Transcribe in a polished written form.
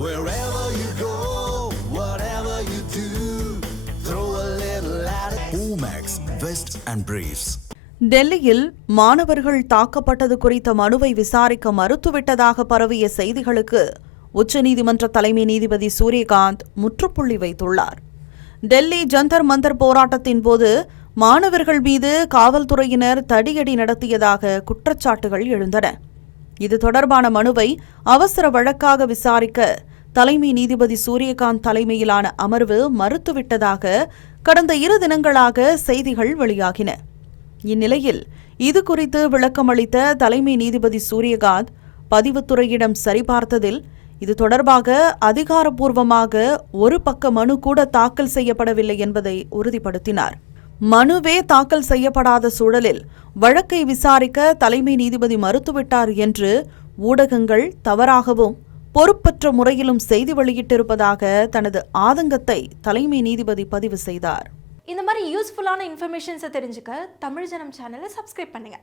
Wherever you go, whatever you do, throw a little at it. Omax, Vest and Briefs. டெல்லியில் மாணவர்கள் தாக்கப்பட்டது குறித்த மனுவை விசாரிக்க மறுத்துவிட்டதாக பரவிய செய்திகளுக்கு உச்சநீதிமன்ற தலைமை நீதிபதி சூரியகாந்த் முற்றுப்புள்ளி வைத்துள்ளார். டெல்லி ஜந்தர் மந்தர் போராட்டத்தின் போது மாணவர்கள் மீது காவல்துறையினர் தடியடி நடத்தியதாக குற்றச்சாட்டுகள் எழுந்தன. இது தொடர்பான மனுவை அவசர வழக்காக விசாரிக்க தலைமை நீதிபதி சூரியகாந்த் தலைமையிலான அமர்வு மறுத்துவிட்டதாக கடந்த 2 தினங்களாக செய்திகள் வெளியாகின. இந்நிலையில் இது குறித்து விளக்கமளித்த தலைமை நீதிபதி சூரியகாந்த் பதிவுத்துறையிடம் சரிபார்த்ததில் இது தொடர்பாக அதிகாரப்பூர்வமாக ஒரு பக்க மனு கூட தாக்கல் செய்யப்படவில்லை என்பதை உறுதிப்படுத்தினார். மனுவே தாக்கல் செய்யப்படாத சூழலில் வழக்கை விசாரிக்க தலைமை நீதிபதி மறுத்துவிட்டார் என்று ஊடகங்கள் தவறாகவும் பொறுப்பற்ற முறையிலும் செய்தி வெளியிட்டிருப்பதாக தனது ஆதங்கத்தை தலைமை நீதிபதி பதிவு செய்தார். இந்த மாதிரி யூஸ்ஃபுல்லான இன்ஃபர்மேஷன்ஸை தெரிஞ்சுக்க தமிழ் ஜனம் சேனலை சப்ஸ்கிரைப் பண்ணுங்க.